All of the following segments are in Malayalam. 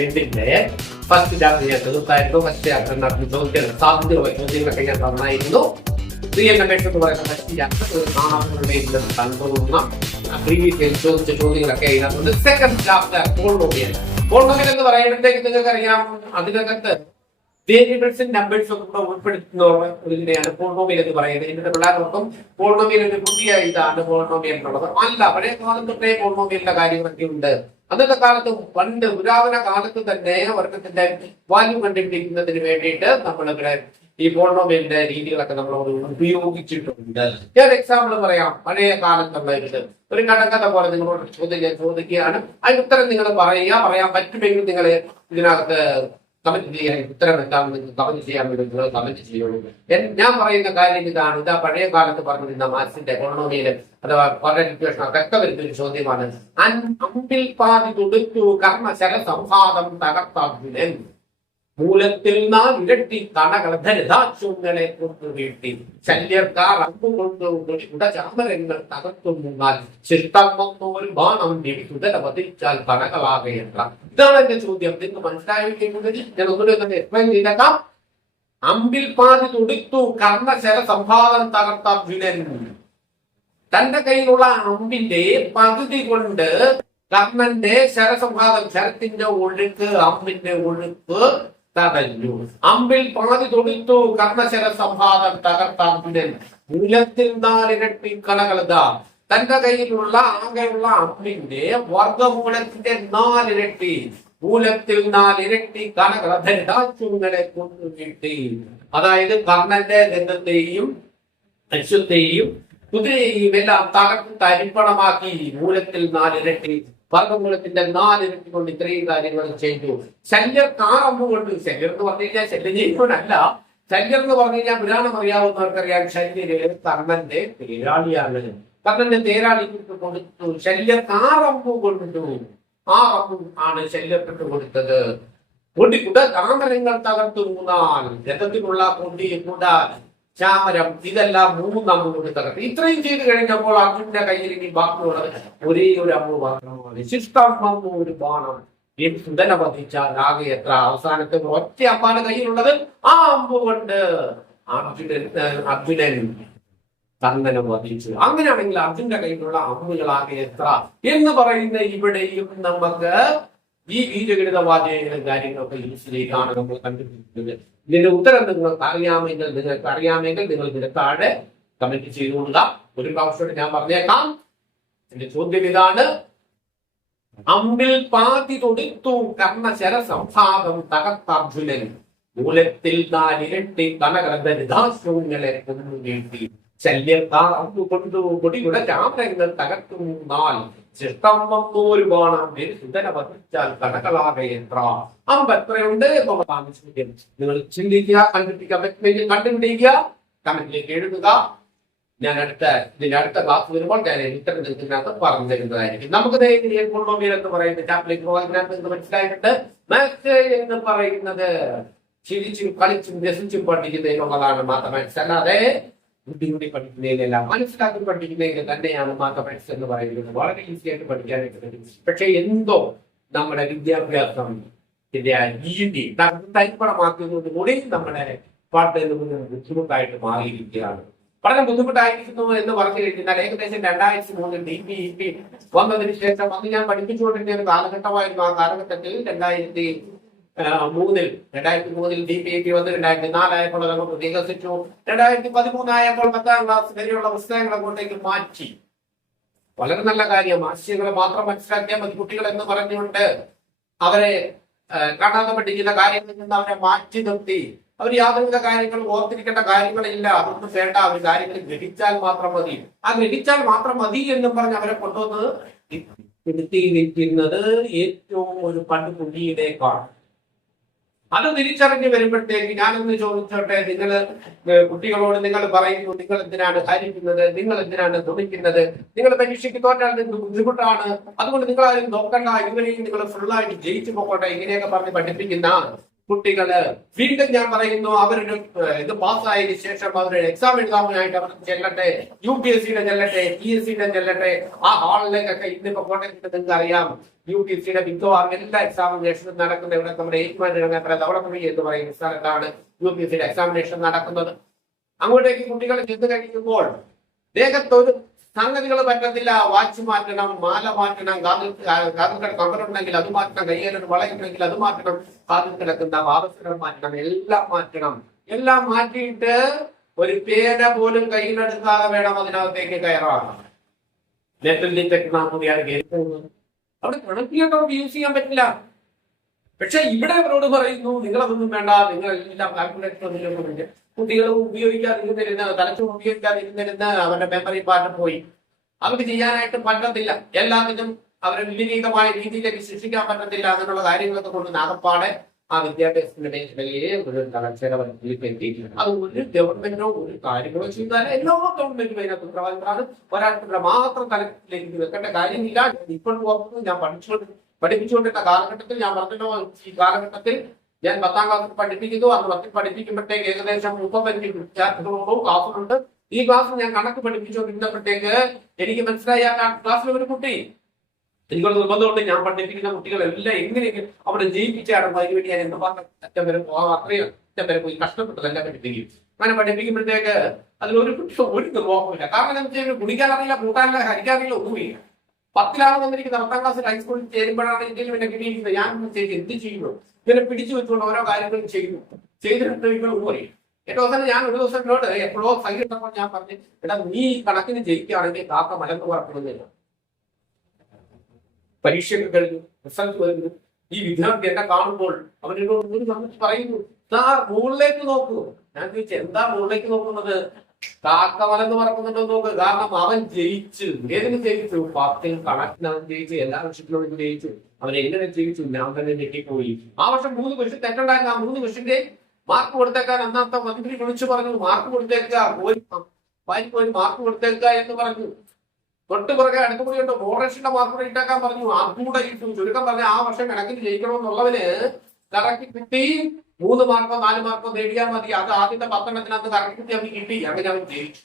എന്തിന്റെ ഫസ്റ്റ് ചാപ്റ്റർ ഞാൻ തീർത്തായിരുന്നു. ഫസ്റ്റ് ചാപ്റ്റർ നടന്ന ചോദ്യങ്ങളൊക്കെ ഞാൻ തന്നായിരുന്നു. റിയൽ നമ്പേഴ്സ് എന്ന് പറയുന്ന ഫസ്റ്റ് ചാപ്റ്റർ കണ്ടുപോകുന്ന പ്രീവിയസ് ചോദിച്ച ചോദ്യങ്ങളൊക്കെ ഇതിനകത്തുണ്ട്. Second chapter polynomial. പോളിനോമിയൽ എന്ന് പറയുമ്പോഴത്തേക്ക് നിങ്ങൾക്ക് അറിയാം, അതിനകത്ത് വേരിയബിൾസും നമ്പേഴ്സും ഒക്കെ ഉൾപ്പെടുത്തുന്ന ഇതിനെയാണ് പോളിനോമിയൽ എന്ന് പറയുന്നത്. ഇന്നത്തെ പിള്ളേർക്കൊപ്പം പോളിനോമിയൽ ഒരു പുതിയ ഇതാണ് പോളിനോമിയൽ എന്നുള്ളത് അല്ല. പഴയ കാലം തൊട്ടേ പോളിനോമിയലിന്റെ കാര്യങ്ങളൊക്കെ ഉണ്ട്. അന്നത്തെ കാലത്ത് പണ്ട് പുരാതന കാലത്ത് തന്നെ വർഗത്തിന്റെ വാല്യൂ കണ്ടുപിടിക്കുന്നതിന് വേണ്ടിയിട്ട് നമ്മളിവിടെ ഈ പോളിനോമിയലിന്റെ രീതികളൊക്കെ നമ്മൾ ഉപയോഗിച്ചിട്ടുണ്ട്. ഞാൻ എക്സാമ്പിൾ പറയാം. പഴയ കാലത്തുള്ള ഒരു കടങ്കഥ പോലെ നിങ്ങളോട് ചോദിക്കുകയാണ്. അതിന് ഉത്തരം നിങ്ങൾ പറയാൻ പറ്റുമെങ്കിൽ നിങ്ങൾ ഇതിനകത്ത് കമന്റ് ചെയ്യാൻ, ഉത്തരം എന്താണെന്ന് കമന്റ് ചെയ്യാൻ വേണ്ടി നിങ്ങൾ കമന്റ് ചെയ്യുള്ളൂ. ഞാൻ പറയുന്ന കാര്യം ഇതാണ്. ഇതാ പഴയ കാലത്ത് പറഞ്ഞിരുന്ന മാത്സിന്റെ പോളിനോമിയൽ അഥവാ ക്വാഡ്രാറ്റിക് ഒക്കെ വരുന്ന ഒരു ചോദ്യമാണ്. അമ്പിൽ പാതി തുടുത്തു കർണശര സംവാദം തകർത്താൻ മൂലത്തിൽ നാം ഇരട്ടി കണകളെ കൊണ്ടു വീട്ടി ശല്യർക്കാർ അമ്പുകൊണ്ട് ചാമരങ്ങൾ തകർത്തുന്നാൽ ചിത്തം വന്നു ഒരു ബാണം കുതിര വധിച്ചാൽ കണകളാകേണ്ട. ഇതാണ് എന്റെ ചോദ്യം. നിങ്ങൾക്ക് മനസ്സിലായിരിക്കുന്നത് ഞാൻ ഒന്നുകൂടി തന്നെ എക്സ്പ്ലെയിൻ ചെയ്തേക്കാം. അമ്പിൽ പാതി തുടിത്തു കർണശര സംഭാവം തകർത്ത അർജുനൻ തന്റെ കയ്യിലുള്ള അമ്പിന്റെ പകുതി കൊണ്ട് കർണന്റെ ശരസംഭാതം, ശരത്തിന്റെ ഒഴുക്ക്, അമ്പിന്റെ ഒഴുക്ക് തടഞ്ഞു. അമ്പിൽ പാതി തൊടുത്തു കർണശര സംഭാതം തകർത്ത അർജുനൻ മൂലത്തിൽ 4 ഇരട്ടി കണകളത. തന്റെ കയ്യിലുള്ള ആകെയുള്ള അമ്പിന്റെ വർഗമൂലത്തിന്റെ 4 ഇരട്ടി, മൂലത്തിൽ 4 ഇരട്ടി കണകളെ കൊണ്ടു വീട്ടി. അതായത് കർണന്റെ രംഗത്തെയും അശ്വത്തെയും കുതിരയെയും എല്ലാം തകർത്ത് തരിപ്പണമാക്കി. മൂലത്തിൽ 4 ഇരട്ടി, വർഗമൂലത്തിന്റെ 4 ഇരട്ടി കൊണ്ട് ഇത്രയും കാര്യങ്ങൾ ചെയ്തു. ശല്യർ കാറമ്പ് കൊണ്ട്, ശല്യർ എന്ന് പറഞ്ഞു കഴിഞ്ഞാൽ ശല്യം ചെയ്യുന്നവനല്ല. ശല്യർ എന്ന് പറഞ്ഞു കഴിഞ്ഞാൽ പുരാണം അറിയാവുന്നവർക്കറിയാം, ശല്യര് കർണന്റെ തേരാളിയാണ്. കർണന്റെ തേരാളിക്ക് കൊടുത്തു. ശല്യർ കാറമ്പ് കൊണ്ടു. ആ അമ്പും ആണ് ശല്യർക്ക് കൊടുത്തത്. കൊടിക്കുട താമരങ്ങൾ തകർത്തു 3 രഥത്തിനുള്ള കൊടി, കുട, ചാമരം, ഇതെല്ലാം 3 അമ്പ് കൊണ്ട് തകർത്ത്. ഇത്രയും ചെയ്ത് കഴിഞ്ഞപ്പോൾ അർജുന്റെ കയ്യിൽ ഇനി ബാക്കിയുള്ളത് ഒരേ ഒരു അമ്പ് മാത്രമാണ്. ശിഷ്ടം വന്നു ഒരു ബാണം സുധന വധിച്ചാൽ ആകെ എത്ര? അവസാനത്തെ ഒറ്റ അമ്പാണ് കയ്യിലുള്ളത്. ആ അമ്പ് കൊണ്ട് അർജുനൻ കർണനെ വധിച്ചു. അങ്ങനെയാണെങ്കിൽ അർജുന്റെ കയ്യിലുള്ള അമ്പുകളാകെ എത്ര എന്ന് പറയുന്ന ഇവിടെയും നമുക്ക് ഈ ബീജഗണിതവാദ്യങ്ങളും കാര്യങ്ങളൊക്കെ യൂസിലേക്കാണ് നമ്മൾ കണ്ടുപിടിക്കുന്നത്. ഇതിന്റെ ഉത്തരം നിങ്ങൾക്ക് അറിയാമെങ്കിൽ നിങ്ങൾ ഇതിന്റെ താഴെ കമന്റ് ചെയ്തുകൊള്ളുക. ഒരു പ്രാവശ്യം ഞാൻ പറഞ്ഞേക്കാം. എന്റെ ചോദ്യം ഇതാണ്. അമ്പിൽ പാതി തൊടുത്തു കർണശര സംഭാഗം തകർത്ത അർജുനൻ മൂലത്തിൽ 4 ഇരട്ടി കണകളെ കൊണ്ടു വീഴ്ത്തി. ശല്യക്കാർ കൊണ്ടു കൊടിയുടെ ചാമരങ്ങൾ തകർത്തു 4 ചിഷ്ടം വന്നു ഒരു ബാണം സുധന വധിച്ചാൽ കണകളാകെ എത്ര? അമ്പ് എത്രയുണ്ട് എന്നുള്ളതാണ് ചോദ്യം. നിങ്ങൾ ചിന്തിക്കുക, കണ്ടുപിടിക്കുക, കമന്റിലേക്ക് എഴുതുക. ഞാൻ ഇതിന്റെ അടുത്ത ക്ലാസ് വരുമ്പോൾ ഞാൻ ഉത്തരം ഇതിനകത്ത് പറഞ്ഞു തരുന്നതായിരിക്കും. നമുക്ക് പോളിനോമിയൽ എന്ന് പറയുന്നത് ചാപ്റ്ററിലേക്ക് പോകാൻ മനസ്സിലായിട്ടുണ്ട്. മാത്സ് എന്ന് പറയുന്നത് ചിരിച്ചും കളിച്ചും രസിച്ചും പഠിക്കുന്നതിനുള്ളതാണ് മാത്തമാറ്റിക്സ്. അല്ലാതെ ബുദ്ധിമുട്ടി പഠിക്കുന്നതിനെല്ലാം മനസ്സിലാക്കി പഠിക്കുന്നതിന് തന്നെയാണ് മാത്തമാറ്റിക്സ് എന്ന് പറയുന്നത്. വളരെ ഈസി ആയിട്ട് പഠിക്കാനായിട്ട് പറ്റും. പക്ഷെ എന്തോ നമ്മുടെ വിദ്യാഭ്യാസം രീതി തരിപ്പണമാക്കുന്നതോട് കൂടി നമ്മുടെ പാഠത്തിൽ ബുദ്ധിമുട്ടായിട്ട് മാറിയിരിക്കുകയാണ്. വളരെ ബുദ്ധിമുട്ടായിരിക്കുന്നു എന്ന് പറഞ്ഞു കഴിഞ്ഞാൽ ഏകദേശം 2003 DPEP വന്നതിന് ശേഷം അന്ന് ഞാൻ പഠിപ്പിച്ചുകൊണ്ടിരുന്ന ഒരു കാലഘട്ടമായിരുന്നു. ആ കാലഘട്ടത്തിൽ 2003 DPEP വന്ന് 2004 ആയപ്പോൾ നമുക്ക് വികസിച്ചു. 2013 ആയപ്പോൾ 10ാം ക്ലാസ് വരെയുള്ള പുസ്തകങ്ങൾ അങ്ങോട്ടേക്ക് മാറ്റി. വളരെ നല്ല കാര്യം. ആശയങ്ങളെ മാത്രം മനസ്സിലാക്കിയാൽ മതി കുട്ടികൾ എന്ന് പറഞ്ഞുകൊണ്ട് അവരെ കാണാതെ പഠിക്കുന്ന കാര്യങ്ങളിൽ നിന്ന് അവരെ മാറ്റി നിർത്തി. അവർ യാതൊരുവിധ കാര്യങ്ങളും ഓർത്തിരിക്കേണ്ട കാര്യങ്ങളില്ല, അതൊന്നും വേണ്ട, അവർ കാര്യങ്ങൾ ഗ്രഹിച്ചാൽ മാത്രം മതി. ആ ഗ്രഹിച്ചാൽ മാത്രം മതി എന്നും പറഞ്ഞ് അവരെ കൊണ്ടുവന്നത് നിർത്തിയിരിക്കുന്നത് ഏറ്റവും ഒരു പണ്ടുകുട്ടിയിലേക്കാണ്. അത് തിരിച്ചറിഞ്ഞ് വരുമ്പോഴത്തേക്ക് ഞാനൊന്ന് ചോദിച്ചോട്ടെ, കുട്ടികളോട് നിങ്ങൾ പറയുന്നു, നിങ്ങൾ എന്തിനാണ് ഹരിക്കുന്നത്, നിങ്ങൾ എന്തിനാണ് തുണിക്കുന്നത്, നിങ്ങൾ പരീക്ഷയ്ക്ക് തോറ്റാൽ നിങ്ങൾക്ക് ബുദ്ധിമുട്ടാണ്, അതുകൊണ്ട് നിങ്ങൾ ആരും നോക്കണ്ട, ഇവരെയും നിങ്ങൾ ഫുള്ളായിട്ട് ജയിച്ചു പോകട്ടെ, ഇങ്ങനെയൊക്കെ പറഞ്ഞ് പഠിപ്പിക്കുന്ന കുട്ടികള് വീണ്ടും ഞാൻ പറയുന്നു, അവരൊരു ഇത് പാസ്സായതിനു ശേഷം അവരുടെ എക്സാം എഴുതാനായിട്ട് അവർ ചെല്ലട്ടെ, UPSC-യുടെ ചെല്ലട്ടെ, PSC-യുടെ ചെല്ലട്ടെ. ആ ഹാളിലേക്കൊക്കെ ഇന്നിപ്പോ കോട്ടയത്ത് നിങ്ങൾക്ക് അറിയാം, UPSC-യുടെ മിക്കവാറും എല്ലാ എക്സാമിനേഷനും നടക്കുന്നത് ഇവിടെ നമ്മുടെ തവളക്കുഴി എന്ന് പറയുന്ന സ്ഥലത്താണ് UPSC-യുടെ എക്സാമിനേഷൻ നടക്കുന്നത്. അങ്ങോട്ടേക്ക് കുട്ടികൾ ചെന്ന് കഴിയുമ്പോൾ ദേഹത്തൊരു സംഗതികൾ പറ്റത്തില്ല. വാച്ച് മാറ്റണം, മാല മാറ്റണം, കാതുകൾ കവറുണ്ടെങ്കിൽ അത് മാറ്റണം, കയ്യിലൊരു വളയുണ്ടെങ്കിൽ അത് മാറ്റണം, കാതിൽ കിടക്കുന്ന വാവസരം മാറ്റണം, എല്ലാം മാറ്റണം. എല്ലാം മാറ്റിയിട്ട് ഒരു പേന പോലും കയ്യിലെടുക്കാതെ വേണം അതിനകത്തേക്ക് കയറാൻ. നെറ്റിൽ ടെക്നോളജിയാണ് കേൾക്കുന്നത്. അവിടെ കണക്കിലൊക്കെ യൂസ് ചെയ്യാൻ പറ്റില്ല. പക്ഷെ ഇവിടെ അവരോട് പറയുന്നു, നിങ്ങളതൊന്നും വേണ്ട, നിങ്ങളെല്ലാം കാൽക്കുലേറ്റർ കുട്ടികൾ ഉപയോഗിക്കാതിരുന്നിരുന്ന, തലച്ചോറ് ഉപയോഗിക്കാതിരുന്നിരുന്ന് അവരുടെ മെമ്മറി പാർട്ട് പോയി. അവർക്ക് ചെയ്യാനായിട്ട് പറ്റത്തില്ല. എല്ലാത്തിനും അവരെ വിപരീതമായ രീതിയിലേക്ക് സൃഷ്ടിക്കാൻ പറ്റത്തില്ല. അങ്ങനെയുള്ള കാര്യങ്ങളൊക്കെ കൊണ്ട് നാഗപ്പാടെ ആ വിദ്യാഭ്യാസത്തിന്റെ മേഖലയെ ഒരു തളർച്ചയിലെത്തിയിട്ടുണ്ട്. അത് ഒരു ഗവൺമെന്റോ ഒരു കാര്യങ്ങളോ ചെയ്താൽ എല്ലാ ഗവൺമെന്റും അതിനകത്ത് ഉത്തരവാദിത്തമാണ്. ഒരാൾക്ക് മാത്രം തലത്തിലേക്ക് വെക്കേണ്ട കാര്യമില്ല. ഇപ്പോൾ ഞാൻ പഠിപ്പിച്ചുകൊണ്ടിരുന്ന കാലഘട്ടത്തിൽ ഞാൻ പറഞ്ഞല്ലോ, ഈ കാലഘട്ടത്തിൽ ഞാൻ 10ാം ക്ലാസ്സിൽ പഠിപ്പിക്കുന്നു. അന്ന് 10ൽ പഠിപ്പിക്കുമ്പോഴത്തേക്ക് ഏകദേശം 35 വിദ്യാർത്ഥികളോടും ക്ലാസ്സുണ്ട്. ഈ ക്ലാസ് ഞാൻ കണക്ക് പഠിപ്പിച്ചുകൊണ്ടിരുന്നപ്പോഴത്തേക്ക് എനിക്ക് മനസ്സിലായി, ആ ക്ലാസ്സിൽ ഒരു കുട്ടി, എനിക്കൊരു നിർബന്ധമുണ്ട്, ഞാൻ പഠിപ്പിക്കുന്ന കുട്ടികളെല്ലാം എങ്ങനെയെങ്കിലും അവിടെ ജയിപ്പിച്ചാണ്. അതിനുവേണ്ടി ഞാൻ എന്ത് പറഞ്ഞ അറ്റം വരെ അത്രയും അറ്റം വരെ പോയി കഷ്ടപ്പെട്ടതെല്ലാം പഠിപ്പിക്കും. അങ്ങനെ പഠിപ്പിക്കുമ്പോഴത്തേക്ക് അതിലൊരു കുട്ടി ഒരു നിർവാഹമില്ല. കാരണം എന്താ വെച്ചാൽ കുടിക്കാനറിയില്ല, കൂട്ടാനില്ല, ഹരിക്കാറില്ല, ഒന്നുമില്ല. 10ലാണ് എനിക്ക് 10ാം ക്ലാസ്സിൽ ഹൈസ്കൂളിൽ ചേരുമ്പോഴാണ് എനിക്ക് പിന്നെ കിട്ടിയിരിക്കുന്നത്. ഞാൻ എന്ത് ചെയ്യുന്നു, ഇവരെ പിടിച്ചു വെച്ചുകൊണ്ട് ഓരോ കാര്യങ്ങളും ചെയ്യുന്നു. ചെയ്തിട്ട് ഇവർ പോയി. ഏറ്റവും അവസാനം ഞാൻ ഒരു ദിവസം എന്നോട് എപ്പോഴോ സൈഡിട്ടപ്പോൾ ഞാൻ പറഞ്ഞു, എടാ നീ കണക്കിന് ജയിക്കുകയാണെങ്കിൽ കാക്ക മലന്ന് പറക്കുന്നില്ല. പരീക്ഷകൾ കഴിഞ്ഞു, റിസൾട്ട് വരുന്നു. ഈ വിദ്യാർത്ഥി എന്നെ കാണുമ്പോൾ അവനോട് പറയുന്നു, സാർ മുകളിലേക്ക് നോക്കൂ. ഞാൻ ചോദിച്ചു, എന്താ മുകളിലേക്ക് നോക്കുന്നത്? കാക്ക മലന്ന് പറക്കുന്നുണ്ടോ നോക്ക്. കാരണം അവൻ ജയിച്ചു. ഏതിനും ജയിച്ചു? 10ൽ കണക്കിന് അവൻ ജയിച്ചു, എല്ലാ വർഷത്തിലും ജയിച്ചു. അവൻ എങ്ങനെ ജയിച്ചു? ഞാൻ തന്നെ ഞെട്ടിപ്പോയി. ആ വർഷം 3 ക്വസ്റ്റ്യൻ തെറ്റുണ്ടായിരുന്നു. ആ 3 ക്വസ്റ്റ്യന്റെ മാർക്ക് കൊടുത്തേക്കാൻ അന്നത്തെ മന്ത്രി വിളിച്ചു പറഞ്ഞു, മാർക്ക് കൊടുത്തേക്ക, പോയി മാർക്ക് കൊടുത്തേക്ക എന്ന് പറഞ്ഞു. തൊട്ട് പുറകെ അടുത്തുകൂടിയുണ്ട് മോഡറേഷന്റെ മാർക്ക് കൂടെ ഇട്ടേക്കാൻ പറഞ്ഞു. അതുകൂടെ ഇട്ടു. ചുരുക്കം പറഞ്ഞ ആ വർഷം കണക്കിന് ജയിക്കണമെന്നുള്ളവന് കറക്റ്റ് കിട്ടി. 3 മാർക്കോ 4 മാർക്കോ നേടിയാൽ മതി. അത് ആദ്യത്തെ 10 കറക്റ്റ് അവന് കിട്ടി. അങ്ങനെ അവൻ ജയിച്ചു.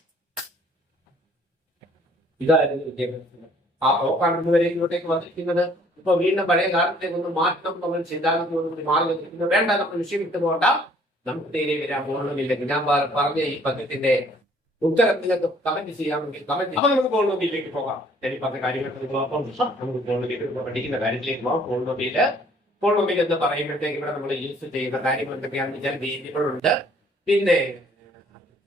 ഇതായിരുന്നു വിദ്യാഭ്യാസം. ആ പോക്കാണ് ഇതുവരെ ഇങ്ങോട്ടേക്ക് വന്നിരിക്കുന്നത്. ഇപ്പൊ വീണ്ടും പഴയ കാലത്തേക്ക് ഒന്ന് മാറ്റണം നമ്മൾ ചിന്താഗതി മാറി വന്നിരിക്കുന്നത്. വേണ്ട, നമ്മൾ വിഷയം വിട്ടു പോകണ്ട. നമുക്ക് തീരെ വരാൻ പോകുന്നില്ലെങ്കിൽ ഞാൻ പറഞ്ഞ ഈ പദ്യത്തിന്റെ ഉത്തരത്തിലേക്ക് കമന്റ് ചെയ്യാമെങ്കിൽ കമന്റ്. അപ്പൊ നമുക്ക് പോളിനോമിയലിലേക്ക് പോകാം. ഞാൻ ഈ പറഞ്ഞ കാര്യങ്ങൾക്ക് നമുക്ക് പോളിനോമിയൽ പഠിക്കുന്ന കാര്യത്തിലേക്ക് പോകാം. പോളിനോമിയൽ എന്ന് പറയുമ്പോഴത്തേക്ക് ഇവിടെ നമ്മൾ യൂസ് ചെയ്യുന്ന കാര്യങ്ങൾ എന്തൊക്കെയാണെന്ന് വെച്ചാൽ വേരിയബിൾ ഉണ്ട്, പിന്നെ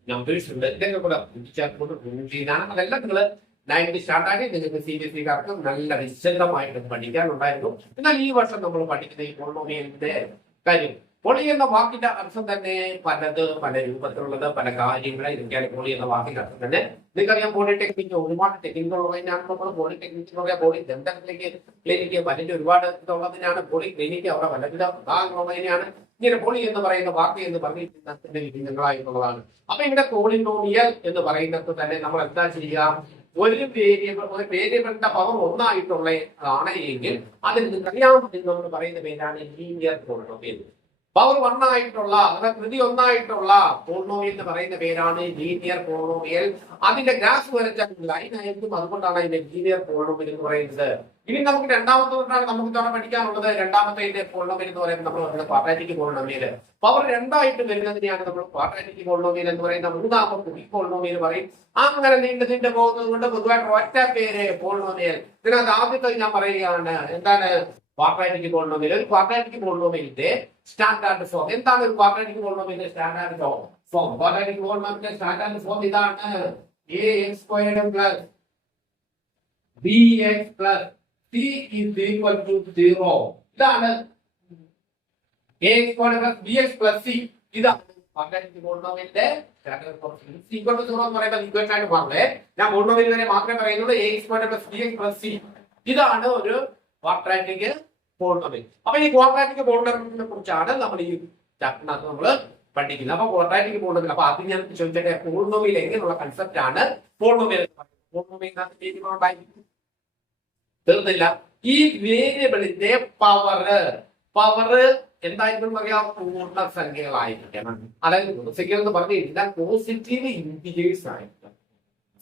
നമ്പേഴ്സ് ഉണ്ട്. ഇതൊക്കെ കൂടെ ഇതാണ്. അതെല്ലാം നിങ്ങൾ 9th സ്റ്റാർട്ടാക്കി നിങ്ങൾക്ക് CBSE-കാർക്ക് നല്ല വിശദമായിട്ട് പഠിക്കാനുണ്ടായിരുന്നു. എന്നാൽ ഈ വർഷം നമ്മൾ പഠിക്കുന്ന ഈ പോളിനോമിയലിന്റെ കാര്യം, പൊളി എന്ന വാക്കിന്റെ അർത്ഥം തന്നെ പല രൂപത്തിലുള്ളത്, പല കാര്യങ്ങളെ ഇരിക്കാൻ പൊളി എന്ന വാക്കിന്റെ അർത്ഥം തന്നെ. നിങ്ങൾക്കറിയാം, പോളിടെക്നിക്ക് ഒരുപാട് ടെക്നിക്കുള്ളതിനാണ് നമ്മൾ പോളിടെക്നിക്ക് പറയാം. പോളി ദന്തത്തിലേക്ക് ക്ലിനിക്ക് പലരും ഒരുപാട് ഇതുള്ളതിനാണ് പോളി ക്ലിനിക്ക്. അവിടെ പലവിധ ഭാഗങ്ങളുള്ളതിനാണ് ഇങ്ങനെ പൊളി എന്ന് പറയുന്ന വാക്ക് എന്ന് പറഞ്ഞിരിക്കുന്നതിന്റെ വിഭിന്നങ്ങളായിട്ടുള്ളതാണ്. അപ്പൊ ഇവിടെ പോളിനോമിയൽ എന്ന് പറയുന്നത് തന്നെ നമ്മൾ എന്താ ചെയ്യാം? ഒരു വേരിയബിളിന്റെ പവർ 1 ആയിട്ടുള്ളതാണ് എങ്കിൽ അതിൽ നിങ്ങൾക്കറിയാം നമ്മൾ പറയുന്ന പേരാണ് ലീനിയർ പോളിനോമിയൽ. പവർ 1 ആയിട്ടുള്ള, അതായത് കൃതി 1 ആയിട്ടുള്ള പോളിനോമിയൽ എന്ന് പറയുന്ന പേരാണ് ലീനിയർ പോളിനോമിയൽ. അതിന്റെ ഗ്രാഫ് വരച്ച ലൈൻ ആയിരിക്കും. അതുകൊണ്ടാണ് അതിന്റെ ലീനിയർ പോളിനോമിയൽ എന്ന് പറയുന്നത്. ഇനി നമുക്ക് രണ്ടാമത്തോട്ടാണ് നമുക്ക് തവണ പഠിക്കാനുള്ളത്. രണ്ടാമത്തെ പോളിനോമിയൽ എന്ന് പറയുന്നത് നമ്മൾ പറയുന്നത് ക്വാഡ്രാറ്റിക് പോളിനോമിയൽ. പവർ 2 ആയിട്ട് വരുന്നതിനെയാണ് നമ്മൾ ക്വാഡ്രാറ്റിക് പോളിനോമിയൽ എന്ന് പറയുന്നത്. മൂന്നാമത്തെ കുബിക് പോളിനോമിയൽ പറയും. അങ്ങനെ നീണ്ടു പോകുന്നത് കൊണ്ട് പൊതുവായിട്ട് ഒറ്റ പേര് പോളിനോമിയൽ. ഇതിനകത്ത് ആദ്യത്തെ ഞാൻ പറയുകയാണ്, എന്താണ് ക്വാഡ്രാറ്റിക് പോളിനോമിയൽ? ഒരു ക്വാഡ്രാറ്റിക് പോളിനോമിയലിന്റെ സ്റ്റാൻഡേർഡ് ഫോം എന്താണ്? ഒരു ക്വാഡ്രാറ്റിക് പോളിനോമിയലിന്റെ സ്റ്റാൻഡേർഡ് ഫോം ക്വാഡ്രാറ്റിക് പോളിനോമിയലിന്റെ സ്റ്റാൻഡേർഡ് ഫോം ഇതാണ്: ax² + bx + c = 0. ഇതാണ് ax² + bx + c. ഇതാണ് ക്വാഡ്രാറ്റിക് പോളിനോമിയലിന്റെ സ്റ്റാൻഡേർഡ് ഫോം. c = 0 എന്ന് പറയുമ്പോൾ ഇക്വേഷൻ ആയിട്ട് മാറേ. ഞാൻ പോളിനോമിയൽ വരെ മാത്രമേ പറയുന്നുള്ളൂ. ax² + bx + c. ഇതാണ് ഒരു ക്വാഡ്രാറ്റിക് പോളിനോമിയൽ. അപ്പൊ ഈ ക്വാഡ്രാറ്റിക് പോളിനോമിയലിനെ കുറിച്ചാണ് നമ്മൾ ഈ ചാപ്റ്ററിനകത്ത് നമ്മൾ പഠിക്കുന്നത്. അപ്പൊ ക്വാഡ്രാറ്റിക് പോളിനോമിയൽ, അപ്പൊ അത് ഞാൻ ചോദിച്ചത് പോളിനോമിയൽ എങ്ങനെയുള്ള കൺസെപ്റ്റ് ആണ് പോളിനോമിയൽ? പോളിനോമിയലിനകത്ത് തീർന്നില്ല. ഈ വേരിയബിളിന്റെ പവർ എന്തായിരിക്കും പറയാം, പൂർണ്ണസംഖ്യകളായിരിക്കണം. അതായത് പൂർണ്ണസംഖ്യ എന്ന് പറഞ്ഞു കഴിഞ്ഞാൽ പോസിറ്റീവ് ഇന്റിജേഴ്സ് ആയിരിക്കണം.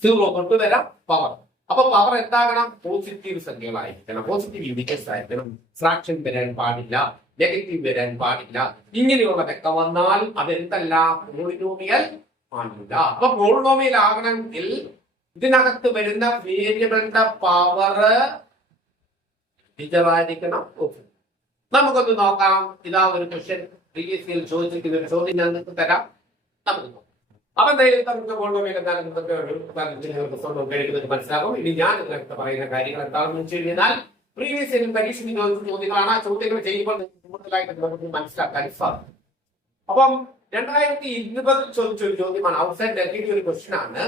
0 തൊട്ട് വരാം പവർ. അപ്പൊ പവർ എന്താകണം, പോസിറ്റീവ് സംഖ്യകളായിരിക്കണം, പോസിറ്റീവ് ഇന്റിജേഴ്സ് ആയിരിക്കണം. ഫ്രാക്ഷൻ വരാൻ പാടില്ല, നെഗറ്റീവ് വരാൻ പാടില്ല. ഇങ്ങനെയുള്ളതൊക്കെ വന്നാൽ അതെന്തല്ല, പോളിനോമിയൽ ആണില്ല. അപ്പൊ പോളിനോമിയൽ ആകണമെങ്കിൽ ഇതിനകത്ത് വരുന്ന വേരിയബിളിന്റെ പവർ ഇതായിരിക്കണം. നമുക്കൊന്ന് നോക്കാം. ഇതാ ഒരു ക്വസ്റ്റ്യൻ പ്രീവിയസ് ഇയർ ചോദിച്ചിരിക്കുന്ന ഒരു ചോദ്യം ഞാൻ നിങ്ങൾക്ക് തരാം. നമുക്ക് നോക്കാം. അപ്പൊ എന്തായാലും നമുക്ക് പോളിനോമിയൽ എന്താണെന്ന് മനസ്സിലാകും. ഇനി ഞാൻ നിങ്ങൾക്ക് പറയുന്ന കാര്യങ്ങൾ എന്താണെന്ന് വെച്ച് കഴിഞ്ഞാൽ പ്രീവിയസ് ഇയർ പരീക്ഷയ്ക്ക് ചോദിച്ച ചോദ്യങ്ങളാണ്. ആ ചോദ്യങ്ങൾ ചെയ്യുമ്പോൾ കൂടുതലായിട്ട് നമുക്ക് മനസ്സിലാക്കാൻ സാധിക്കും. അപ്പം 2020 ചോദിച്ച ഒരു ചോദ്യമാണ്. ഔട്ട്സൈഡ് ഡൽഹിയുടെ ഒരു ക്വസ്റ്റ്യൻ ആണ്.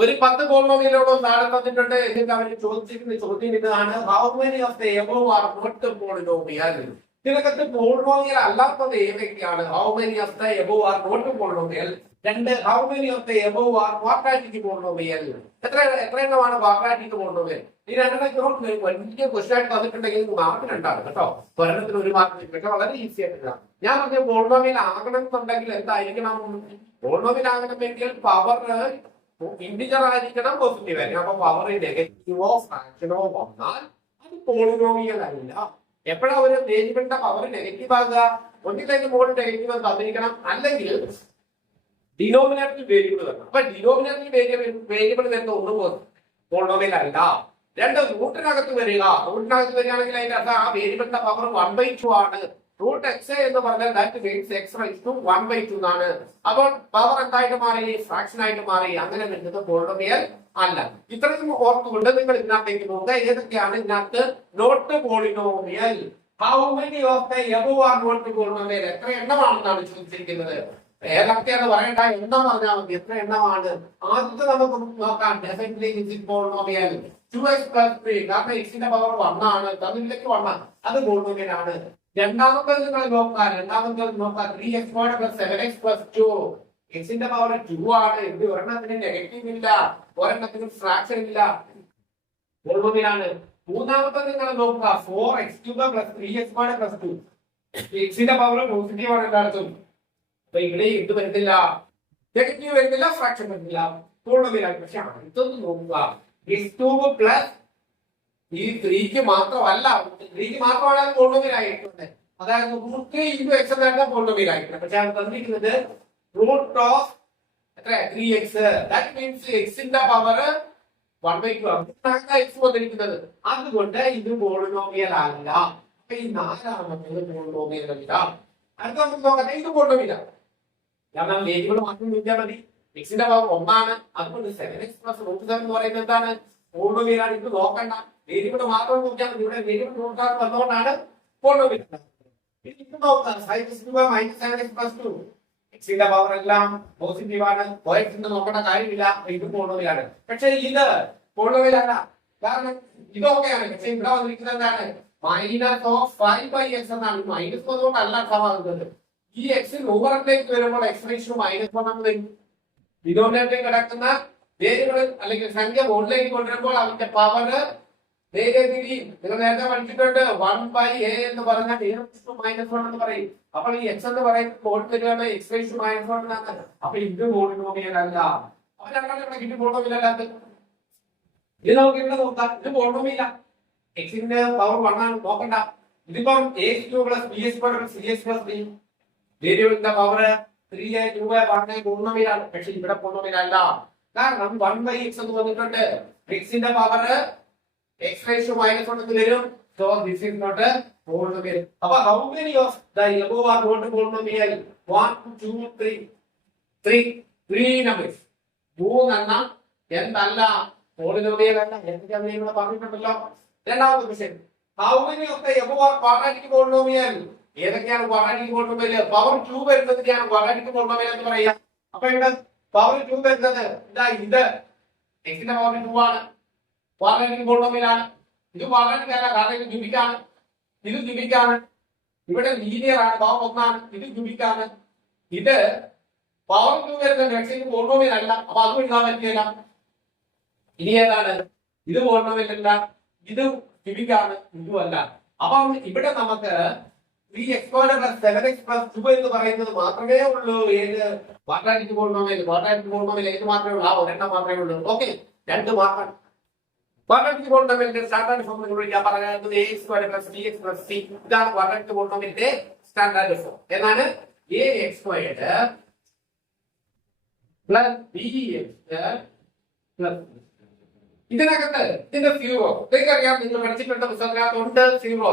ഒരു 10 പോളിനോമിയലോടും താഴെ തന്നിട്ടുണ്ട്. എന്നിട്ട് അവർ ചോദിച്ചിരിക്കുന്ന ചോദ്യം ഇതാണ്, how many of the above are not polynomial. ഇതിനകത്ത് പോളിനോമിയൽ അല്ലാത്തത് ഏതൊക്കെയാണ്? How many of the above are not polynomial. 2, how many of the above are quadratic polynomial. എത്ര എണ്ണമാണ് ക്വാഡ്രാറ്റിക് പോളിനോമിയൽ? ഈ രണ്ടെണ്ണം വലിയ ക്വസ്റ്റ്യൻ ആയിട്ട് തന്നിട്ടുണ്ടെങ്കിൽ മാർക്ക് 2 ആണ് കേട്ടോ. ഒരെണ്ണത്തിന് 1 മാർക്ക് കിട്ടും. വളരെ ഈസി ആയിട്ടില്ല. ഞാൻ പറഞ്ഞ പോളിനോമിയൽ ആകണം എന്നുണ്ടെങ്കിൽ എന്തായിരിക്കണം? പോളിനോമിയൽ ആകണമെങ്കിൽ പവർ ഇന്റിജർ ആയിരിക്കണം, പോസിറ്റീവ് ആയിരിക്കണം. അപ്പൊ പവർ നെഗറ്റീവോ ഫ്രാക്ഷനോ വന്നാൽ അത് പോളിനോമിയൽ അല്ല. എപ്പോഴാ ഒരു വേരിയബിളിന്റെ പവർ നെഗറ്റീവ് ആകുക? ഒന്നിലേക്ക് മോഡ് നെഗറ്റീവ് തന്നിരിക്കണം, അല്ലെങ്കിൽ ഡിനോമിനേറ്ററിൽ വേരിയബിൾ വരണം. അപ്പൊ ഡിനോമിനേറ്ററിൽ വേരിയബിൾ വരുന്ന ഒന്നും പോളിനോമിയൽ അല്ല. 2, റൂട്ടിനകത്ത് വരിക. റൂട്ടിനകത്ത് വരികയാണെങ്കിൽ അതിന്റെ അർത്ഥം ആ വേരിയബിളിന്റെ പവർ 1/2 ആണ്. റൂട്ട് എക്സ് എന്ന് പറഞ്ഞാൽ that means x raise to 1/2 എന്നാണ്. അപ്പോൾ പവർ എന്തായിട്ട് മാറി? ഫ്രാക്ഷൻ ആയിട്ട് മാറി. അങ്ങനെ വരുന്നത് പോളിനോമിയൽ അല്ല. ഇത്രയും ഓർത്തുകൊണ്ട് നിങ്ങൾ ഇതിനകത്തേക്ക് നോക്കുക. ഏതൊക്കെയാണ് ഇതിനകത്ത് not polynomial? How many of the above are not polynomial. എത്ര എണ്ണമാണെന്നാണ് ചോദിച്ചിരിക്കുന്നത്. ഏതൊക്കെയാണ് പറയേണ്ട എണ്ണം പറഞ്ഞാൽ മതി. എത്ര എണ്ണമാണ്? ആദ്യത്തെ നമുക്ക് നോക്കാം. Definitely it is polynomial. 2x + 3 കാരണം എക്സിന്റെ പവർ 1 ആണ്. തന്നിലേക്ക് 1 അത് പോളിനോമിയൽ ആണ്. രണ്ടാമത്തേത് നിങ്ങൾ നോക്കാം. 3x² + 7x + 2. എക്സിന്റെ പവർ 2 ആണ്. ഇത് ഒരെണ്ണത്തിന് നെഗറ്റീവ് ഇല്ല, ഒരെണ്ണത്തിന് ഫ്രാക്ഷൻ ഇല്ല, പോളിനോമിയൽ ആണ്. മൂന്നാമത്തേത് നിങ്ങൾ നോക്കുക. 4x³ + 3x² + 2. എക്സിന്റെ പവർ പോസിറ്റീവ് ആണ് എല്ലായിടത്തും. അപ്പൊ ഇവിടെ എന്ത് വരുന്നില്ല, നെഗറ്റീവ് വരുന്നില്ല, ഫ്രാക്ഷൻ വരുന്നില്ല, പോളിനോമിയൽ ആണ്. പക്ഷെ അടുത്തൊന്ന് നോക്കുക. x³ ഈ 3ക്ക് മാത്രമല്ല, 3ക്ക് മാത്രമാണ് അത് പോളിനോമിയൽ ആയിട്ടുണ്ട്. അതായത് √3 × x എന്നാണ് പോളിനോമിയൽ ആയിട്ടുണ്ട്. പക്ഷെ അത് തന്നിരിക്കുന്നത് √3x. ദാറ്റ് മീൻസ് എക്സിന്റെ പവർ 1/2 ആണ്. x വന്നിരിക്കുന്നത്. അതുകൊണ്ട് ഇത് പോളിനോമിയൽ അല്ല. അപ്പൊ ഈ 4 പോളിനോമിയൽ അല്ല. അടുത്ത നമുക്ക് നോക്കട്ടെ. ഇത് പോളിനോമിയൽ ആണ്. കാരണം വേരിയബിൾ മാത്രം നോക്കിയാൽ മതി. എക്സിന്റെ പവർ 1 ആണ്. അതുകൊണ്ട് 7x + √7 എന്ന് പറയുന്നത് എന്താണ്? പോളിനോമിയൽ ആണ്. ഇത് നോക്കണ്ട, വേരിയബിൾ മാത്രം നോക്കിയാൽ മതി. ഇവിടെ വേരിയബിൾ നോക്കാൻ വന്നുകൊണ്ടാണ് പോളിനോമിയൽ. ഇത് നോക്കാം. -7x + 2. എക്സിന്റെ പവർ എല്ലാം പോസിറ്റീവ് ആണ്. കോഎഫിഷ്യന്റ് നോക്കേണ്ട കാര്യമില്ല. ഇത് പോളിനോമിയൽ ആണ്. പക്ഷെ ഇത് പോളിനോമിയൽ അല്ല. കാരണം ഇതൊക്കെയാണ്. പക്ഷെ ഇവിടെ വന്നിരിക്കുന്നത് എന്താണ്? -5/x എന്നാണ്. മൈനസ് വന്നുകൊണ്ടല്ല അർത്ഥമാകുന്നത്. ഈ എക്സ് ന്യൂമറേറ്ററിലേക്ക് വരുമ്പോൾ x−1 എന്ന് വരും. ഡിനോമിനേറ്ററിൽ കിടക്കുന്ന വേരിയബിൾ അല്ലെങ്കിൽ സംഖ്യ മുകളിലേക്ക് കൊണ്ടുവരുമ്പോൾ അതിന്റെ പവർ നേരെ തിരി. നിങ്ങൾ നേരത്തെ പഠിച്ചിട്ടുണ്ട്. 1/a എന്ന് പറഞ്ഞാൽ a−1 എന്ന് പറയും. അപ്പോൾ ഈ x എന്ന് പറയുന്നത് മുകളിൽ വരികയാണ് x−1 എന്നാണ്. അപ്പൊ ഇത് പോളിനോമിയൽ അല്ല. അപ്പൊ രണ്ടാണ് ഇവിടെ കിട്ടി പോളിനോമിയൽ അല്ലാത്ത. ഇത് നമുക്ക് ഇവിടെ നോക്കാം. ഇത് പോളിനോമിയൽ. എക്സിന്റെ പവർ 1 ആണ്. നോക്കണ്ട. ഇതിപ്പം a² + b² + c² + d. വേരിയബിളിന്റെ power 3a 2a 1a polynomial ആണ്. പക്ഷെ ഇവിടെ പോളിനോമിയൽ അല്ല. കാരണം 1/x എന്ന് വന്നിട്ടുണ്ട്. എക്സിന്റെ പവർ x−1 എന്ന് വരും. So this is not a polynomial. അപ്പൊ how many of the above are not polynomial? 1 2 3 3 numbers. 3 എണ്ണം എന്തല്ല പോളിനോമിയൽ അല്ല. എന്തൊക്കെയാണ് നിങ്ങൾ പറഞ്ഞിട്ടുണ്ടല്ലോ. രണ്ടാമത്തെ question. How many of the above are quadratic polynomial? ഏതൊക്കെയാണ് ക്വാഡ്രാറ്റിക് പോളിനോമിയൽ? പവർ 2 വരുന്നതിനെയാണ് ക്വാഡ്രാറ്റിക് പോളിനോമിയൽ എന്ന് പറയുക. അപ്പൊ ഇവിടെ പവർ 2 വരുന്നത് ഇതാ. ഇത് എക്സിന്റെ പവർ 2 ആണ്. ക്വാഡ്രാറ്റിക് പോളിനോമിയൽ ആണ്. ഇത് ക്വാഡ്രാറ്റിക് അല്ല, കാരണം ഇത് ക്യൂബിക് ആണ്. ഇത് ക്യൂബിക് ആണ്. ഇവിടെ ലീനിയർ ആണ്. പവർ 1 ആണ്. ഇത് ക്യൂബിക് ആണ്. ഇത് പവർ 2 വരുന്നത് എക്സിന് പോളിനോമിയൽ അല്ല. അപ്പൊ അത് എഴുതാൻ പറ്റില്ല. ഇനി ഏതാണ്? ഇത് പോളിനോമിയൽ അല്ല, ഇത് ക്യൂബിക് ആണ്, ഇതും അല്ല. അപ്പം ഇവിടെ നമുക്ക് 3x² + 7x + 2 എന്ന് പറയുന്നത് മാത്രമേ ഉള്ളൂ ഏത് ക്വാഡ്രാറ്റിക് പോളിനോമിയൽ. ക്വാഡ്രാറ്റിക് പോളിനോമിയൽ ഏത് മാത്രമേ ഉള്ളൂ? ആ ഒരെണ്ണം മാത്രമേ ഉള്ളൂ. ഓക്കെ, രണ്ട് മാത്രം. ക്വാഡ്രാറ്റിക് പോളിനോമിയലിന്റെ സ്റ്റാൻഡേർഡ് ഫോം ഞാൻ പറഞ്ഞത് ax² + bx + c. ഇതാണ് ക്വാഡ്രാറ്റിക് പോളിനോമിയലിന്റെ സ്റ്റാൻഡേർഡ് ഫോം. എന്നാണ് ax² + bx + ഇതിനകത്ത് ഇതിന്റെ സീറോ നിങ്ങൾക്കറിയാം, നിങ്ങൾ പഠിച്ചിട്ടുണ്ട് പുസ്തകത്തിനകത്തുണ്ട് സീറോ.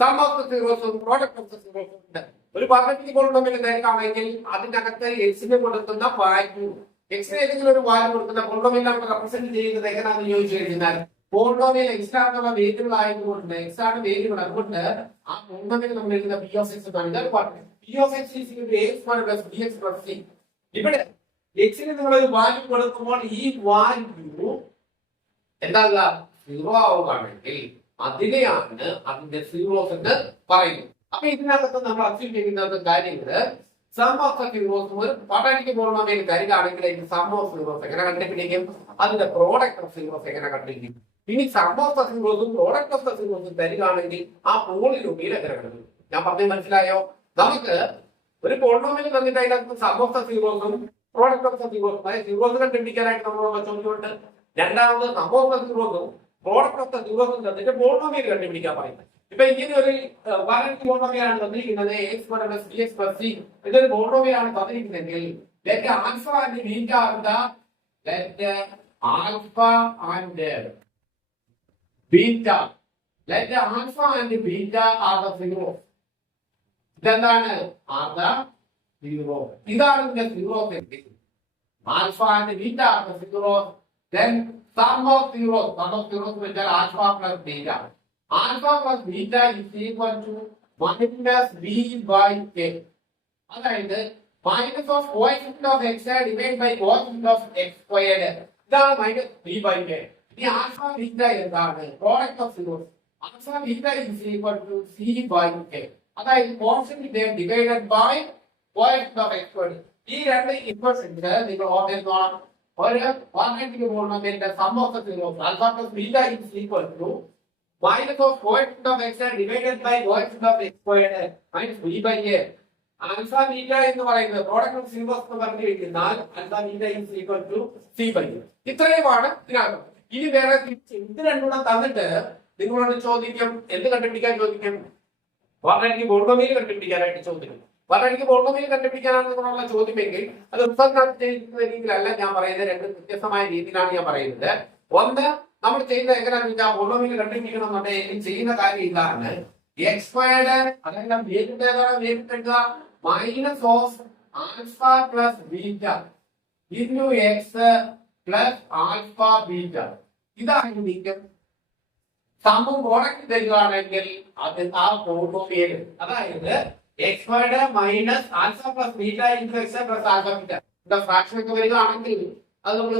സം ഓഫ് ദ സീറോസും പ്രോഡക്റ്റ് ഓഫ് ദ സീറോസും ഉണ്ട്. ഒരു ക്വാഡ്രാറ്റിക് പോളിനോമിയൽ നേരിട്ടാണെങ്കിൽ അതിനകത്ത് എക്സിന് കൊടുക്കുന്ന വാല്യൂ, എക്സിന് ഏതെങ്കിലും ഒരു വാല്യൂ കൊടുക്കുന്ന പോളിനോമിയൽ നമ്മൾ റെപ്രസെന്റ് ചെയ്യുന്നത് എങ്ങനെയാണെന്ന് ചോദിച്ചു കഴിഞ്ഞാൽ പോളിനോമിയൽ എക്സ് ആണെന്നുള്ള വേരിയബിൾ ആയതുകൊണ്ട് എക്സ് ആണ് വേരിയബിൾ, അതുകൊണ്ട് ആ പോളിനോമിയൽ നമ്മൾ എഴുതുന്ന p of x എന്നാണ്. ഇതാണ് p of x = ax² + bx + c. ഇവിടെ എക്സിന് നിങ്ങൾ ഒരു വാല്യൂ കൊടുക്കുമ്പോൾ ഈ വാല്യൂ എന്താ സീറോ ആവുകയാണെങ്കിൽ അതിനെയാണ് അതിന്റെ സീറോസ് എന്ന് പറയുന്നത്. അപ്പൊ ഇതിനകത്ത് നമ്മൾ അസ്യൂം ചെയ്യുന്ന കാര്യങ്ങള് സം ഓഫ് ദ സീറോസും ഒരു ക്വാഡ്രാറ്റിക് പോളിനോമിയൽ കാര്യമാണെങ്കിൽ അതിന്റെ സം ഓഫ് സീറോസ് എങ്ങനെ കണ്ടുപിടിക്കും, അതിന്റെ പ്രോഡക്റ്റ് ഓഫ് സീറോസ് എങ്ങനെ കണ്ടുപിടിക്കും. ഇനി സം ഓഫ് ദ സീറോസും പ്രോഡക്റ്റ് ഓഫ് ദ സീറോസും തരികയാണെങ്കിൽ ആ പോളിനോമിയൽ എങ്ങനെ കണ്ടുപിടിക്കും. ഞാൻ പറഞ്ഞത് മനസ്സിലായോ? നമുക്ക് ഒരു പോളിനോമിയൽ തന്നിട്ട് അതിനകത്ത് സം ഓഫ് ദ സീറോസും പ്രോഡക്റ്റ് ഓഫ് ദ സീറോസും, അതായത് സീറോസ് കണ്ടുപിടിക്കാനായിട്ട് നമ്മൾ ചോദിച്ചുകൊണ്ട് രണ്ടാമത് സം ഓഫ് ദ സീറോസും പ്രോഡക്റ്റ് ഓഫ് ദ സീറോസും തന്നിട്ട് പോളിനോമിയൽ കണ്ടുപിടിക്കാൻ പറയുന്നത്. ഇപ്പൊ ഇങ്ങനെ ഒരു ക്വാഡ്രാറ്റിക് പോളിനോമിയൽ ആണ് തന്നിരിക്കുന്നത് ax² + bx + c. ഇതൊരു പോളിനോമിയൽ ആണ് തന്നിരിക്കുന്നതെങ്കിൽ let alpha and beta are the let alpha and beta are the zeros. ഇതെന്താണ്? are the zeros. ഇതാണ് ഇതിന്റെ zeros എങ്കിൽ alpha and beta are the zeros. Then sum of zeros which are alpha plus beta. Alpha plus beta is equal to minus b by k. അതായത് minus of coefficient of x divided by coefficient of x squared. ഇതാണ് minus b by k. ഇനി alpha beta എന്താണ്? Product of zeros. Alpha beta is equal to c by k. അതായത് constant divided by coefficient of x squared. ഈ രണ്ട് ഇക്വേഷൻസ് നിങ്ങൾ ഓർമ്മിക്കണം. ഒരു ക്വാഡ്രാറ്റിക് പോളിനോമിയലിന്റെ sum of the zeros alpha plus beta is equal to minus of coefficient of x divided by coefficient of x squared minus b by a. Alpha beta എന്ന് പറയുന്നത് പ്രോഡക്റ്റ് ഓഫ് സീറോസ് എന്ന് പറഞ്ഞു കഴിഞ്ഞാൽ alpha beta is equal to c by a. ഇത്രയുമാണ് ഇതിനകം. ഇനി വേറെ ഇത് രണ്ടും കൂടെ തന്നിട്ട് നിങ്ങളോട് ചോദിക്കും, എന്ത് കണ്ടുപിടിക്കാൻ ചോദിക്കും? ക്വാഡ്രാറ്റിക് പോളിനോമിയൽ കണ്ടുപിടിക്കാനായിട്ട് ചോദിക്കും. ക്വാഡ്രാറ്റിക് പോളിനോമിയൽ കണ്ടുപിടിക്കാനാണ് നിങ്ങളുള്ള ചോദ്യമെങ്കിൽ അത് ചെയ്യുന്ന രീതിയിലല്ല ഞാൻ പറയുന്നത്, രണ്ട് വ്യത്യസ്തമായ രീതിയിലാണ് ഞാൻ പറയുന്നത്. ഒന്ന്, നമ്മൾ ചെയ്യുന്ന എങ്ങനെയാണെന്ന് വെച്ചാൽ പോളിനോമിയൽ കണ്ടുപിടിക്കണം എന്നുണ്ടെങ്കിൽ ചെയ്യുന്ന കാര്യം ഇതാണ്. എക്സ് സ്ക്വയർഡ് അതെല്ലാം variable minus of alpha plus beta into X plus alpha beta. ഇതായിരിക്കും സംഭവം പ്രോഡക്റ്റ് തരികയാണെങ്കിൽ അത് ആ പോളിനോമിയൽ, അതായത് x² minus alpha plus beta into X plus alpha beta. ഇവിടെ ഫ്രാക്ഷൻ ഒക്കെ വരികയാണെങ്കിൽ അത് നമ്മൾ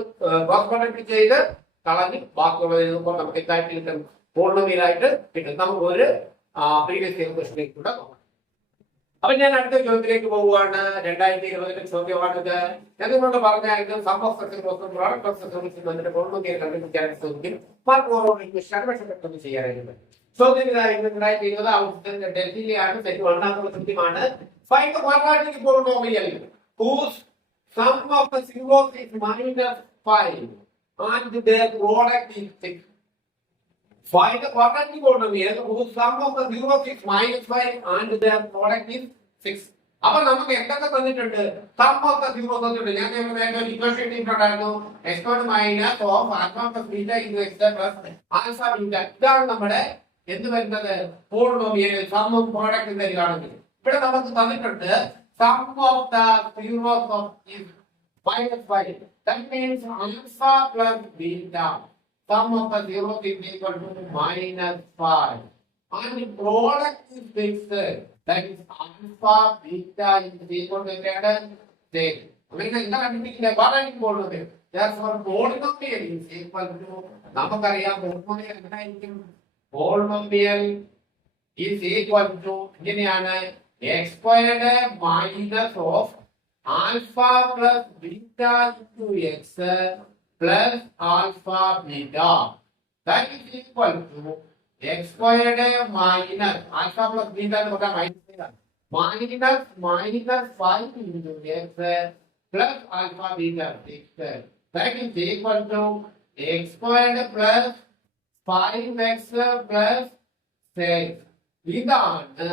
ക്രോസ് പ്രോഡക്റ്റ് ചെയ്ത് കളഞ്ഞ് ബാക്കിയുള്ള എഴുതുമ്പോൾ നമുക്ക് എന്തായിട്ട് കിട്ടും? പോളിനോമിയൽ ആയിട്ട് കിട്ടും. നമുക്ക് ഒരു പ്രീവിയസ് ഇയർ ക്വസ്റ്റ്യനിലേക്ക് കൂടെ നോക്കാം. അപ്പൊ ഞാൻ അടുത്ത ചോദ്യത്തിലേക്ക് പോവുകയാണ്. 2020 ചോദ്യമാണിത്. ഞാൻ നിങ്ങളോട് പറഞ്ഞായിരുന്നു സം ഓഫ് ദ സീറോസും പ്രോഡക്റ്റ് ഓഫ് ദ സീറോസും അതിന്റെ പോളിനോമിയൽ കണ്ടുപിടിക്കാനായിട്ട് ചോദിക്കും. പെട്ടെന്ന് ചെയ്യാനായിട്ട് ചോദ്യം ഇതായിരുന്നു. 2020 ഡൽഹിയിലെയാണ്. സെറ്റ് 1 ചോദ്യമാണ്. Find the quadratic polynomial whose sum of the zeros is -5 and their product is 6. Find the quadratic polynomial whose sum of the zeros is -5 and their product is 6. അപ്പോൾ നമുക്ക് എന്തൊക്കെ തന്നിട്ടുണ്ട്? സം ഓഫ് ദ സീറോസ് തന്നിട്ടുണ്ട്. ഞാൻ നേരത്തെ ഒരു ഇക്വേഷൻ ഇട്ടിട്ടുണ്ടായിരുന്നു. x² minus of alpha plus beta into X plus alpha beta. ഇതാണ് നമ്മുടെ എന്ത് വരുന്നത്? പോളിനോമിയൽ സമ്മും പ്രോഡക്റ്റും തരികയാണെങ്കിൽ ഇവിടെ നമുക്ക് തന്നിട്ടുണ്ട് sum of the zeros of is -5. That means alpha plus beta. Sum of the zeros is equal to -5. And the product is fixed. That is alpha beta is equal to greater than. Therefore, polynomial is equal to. നമുക്കറിയാം polynomial എന്തായിരിക്കും? Polynomial is equal to ഇങ്ങനെയാണ് x² minus of alpha plus beta into x plus alpha beta. That is equal to X squared minus alpha plus beta എന്ന് പറഞ്ഞാൽ minus 5 into x plus alpha beta 6. That is equal to x squared plus 5x plus 6. ഇതാണ്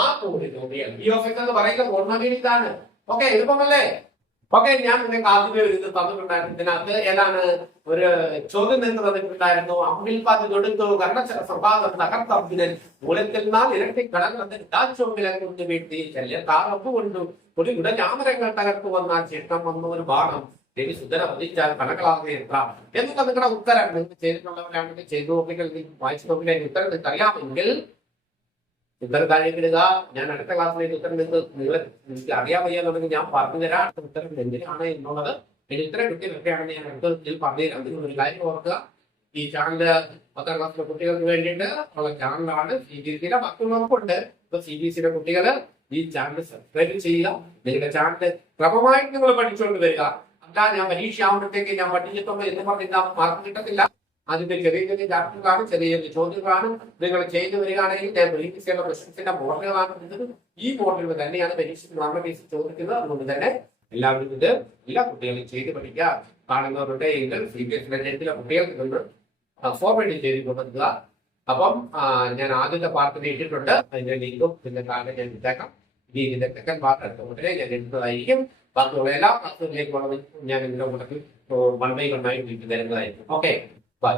ആ പോളിനോമിയൽ. പി ഓഫ് എക്സ് എന്ന് പറയുന്ന പോളിനോമിയൽ ഇതാണ്. ഓക്കെ, എളുപ്പമല്ലേ? ഓക്കെ, ഞാൻ നിങ്ങൾക്ക് ആദ്യമേ ഒരു ഇത് തന്നിട്ടുണ്ടായിരുന്നു. ഇതിനകത്ത് ഏതാണ് ഒരു ചോദ്യം നിന്ന് തന്നിട്ടുണ്ടായിരുന്നു. അമ്പിൽപാതി തൊടുത്തു കർണച്ചര സംവാദം തകർത്തമ്പിനൻ മൂലത്തിൽ നാൾ ഇരട്ടി കടന്നത് ഇടാച്ചോമ്പിലെ കൊണ്ട് വീട്ടി ശല്യം താറപ്പ് കൊണ്ടു ഒരു ഉടഞ്ഞാമരങ്ങൾ തകർത്തു വന്നാൽ ചിട്ടം വന്ന ഒരു ബാണം രവി സുന്ദര വധിച്ചാൽ കണകളാകെ എത്താം എന്നുള്ള നിങ്ങളുടെ ഉത്തരം നിങ്ങൾ ചെയ്തിട്ടുള്ളവരാണെങ്കിൽ ചെയ്തു നോക്കിയാൽ വായിച്ചു നോക്കിയാൽ ഉത്തരം നിങ്ങൾക്ക് അറിയാമെങ്കിൽ ഉത്തരം താഴേക്ക് ഇടുക. ഞാൻ അടുത്ത ക്ലാസ്സിലേക്ക് ഉത്തരം നിങ്ങൾ എനിക്ക് അറിയാൻ വയ്യാന്നുണ്ടെങ്കിൽ ഞാൻ പറഞ്ഞു തരാം അടുത്ത ഉത്തരം എന്തിനാണ് എന്നുള്ളത്. എനിക്ക് ഇത്രയും കുട്ടികളൊക്കെയാണെന്ന് ഞാൻ അടുത്ത ഇതിൽ പറഞ്ഞു തരാം. നിങ്ങൾ ഒരു കാര്യം ഓർക്കുക, ഈ ചാനല് 10ാം ക്ലാസ്സിലെ കുട്ടികൾക്ക് വേണ്ടിയിട്ട് ഉള്ള ചാനലാണ്. CBSE മറ്റുള്ളവർക്കുണ്ട്. ഇപ്പൊ CBSE കുട്ടികൾ ഈ ചാനൽ സബ്സ്ക്രൈബ് ചെയ്യുക. നിങ്ങളുടെ ചാനൽ ക്രമമായിട്ട് നിങ്ങൾ പഠിച്ചുകൊണ്ട് വരിക. അല്ല ഞാൻ പരീക്ഷ ആവുമ്പോഴത്തേക്ക് ഞാൻ പഠിച്ചിട്ടുണ്ടോ എന്ന് പറഞ്ഞാൽ മാർക്ക് കിട്ടത്തില്ല. അതിന്റെ ചെറിയ ചെറിയ ചാപ്റ്ററുകളാണ്, ചെറിയ ചെറിയ ചോദ്യങ്ങളാണ് നിങ്ങൾ ചെയ്തു വരികയാണെങ്കിൽ ഞാൻ പരീക്ഷയുടെ ക്വസ്റ്റ്യൻസിന്റെ മോഡലുകളാണ്. ഈ മോഡലുകൾ തന്നെയാണ് പരീക്ഷയ്ക്ക് നോർമൽ ബേസിൽ ചോദിക്കുന്നത്. അതുകൊണ്ട് തന്നെ എല്ലാവരും ഇത് എല്ലാ കുട്ടികളും ചെയ്ത് പഠിക്കുക. കാണുന്നവരുടെ എങ്കിൽ CBSE കുട്ടികൾക്ക് നിന്ന് ഫോർവേഡ് ചെയ്ത് കൊടുക്കുക. അപ്പം ഞാൻ ആദ്യത്തെ പാർട്ടിനെ ഇട്ടിട്ടുണ്ട്. അതിന്റെ ലിങ്കും പിന്നെ താഴെ ഞാൻ ഇട്ടേക്കാം. ഇനി ഇതിന്റെ സെക്കൻഡ് പാർട്ട് എടുത്ത ഉടനെ ഞാൻ എടുത്തതായിരിക്കും. ബാക്കിയുള്ള എല്ലാ ക്ലാസ്സുകളിലേക്കും ഞാൻ ഇതിന്റെ കൂട്ടത്തിൽ 1 by 1 ആയിട്ട് തരുന്നതായിരിക്കും. Okay, by.